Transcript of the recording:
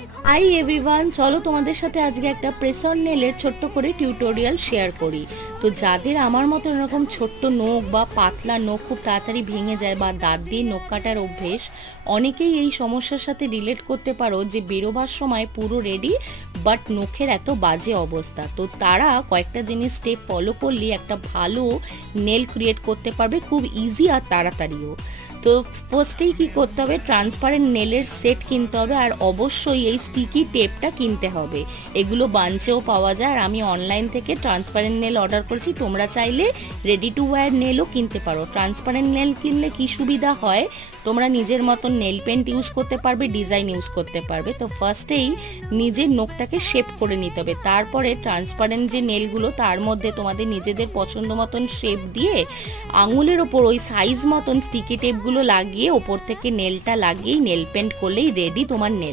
Hi everyone, চলো তোমাদের সাথে আজকে একটা প্রেস অন নেলের ছোট্ট করে টিউটোরিয়াল শেয়ার করি। তো যাদের আমার মতো এরকম ছোট্ট নখ বা পাতলা নখ খুব তাড়াতাড়ি ভেঙে যায় বা দাঁত দিয়ে নখ কাটার অভ্যেস, অনেকেই এই সমস্যার সাথে রিলেট করতে পারো যে বেরোবার সময় পুরো রেডি বাট নখের এত বাজে অবস্থা। তো তারা কয়েকটা জিনিস স্টেপ ফলো করলে একটা ভালো নেল ক্রিয়েট করতে পারবে খুব ইজি আর তাড়াতাড়িও। তো ফার্স্টেই কি করতে হবে, ট্রান্সপারেন্ট নেলের সেট কিনতে হবে আর অবশ্যই এই স্টিকি টেপটা কিনতে হবে। এগুলো বাঞ্চেও পাওয়া যায় আর আমি অনলাইন থেকে ট্রান্সপারেন্ট নেল অর্ডার করেছি। তোমরা চাইলে রেডি টু ওয়্যার নেলও কিনতে পারো। ট্রান্সপারেন্ট নেল কিনলে কি সুবিধা হয়, তোমরা নিজের মতন নেল পেন্ট ইউজ করতে পারবে, ডিজাইন ইউজ করতে পারবে। তো ফার্স্টেই নিজের নখটাকে শেপ করে নিতে হবে, তারপরে ট্রান্সপারেন্ট যে নেলগুলো তার মধ্যে তোমাদের নিজেদের পছন্দ মতন শেপ দিয়ে আঙুলের ওপর ওই সাইজ মতন স্টিকি টেপগুলো লাগিয়ে ওপর থেকে নেলটা লাগিয়েই নেল পেন্ট করলেই রেডি তোমার নেল।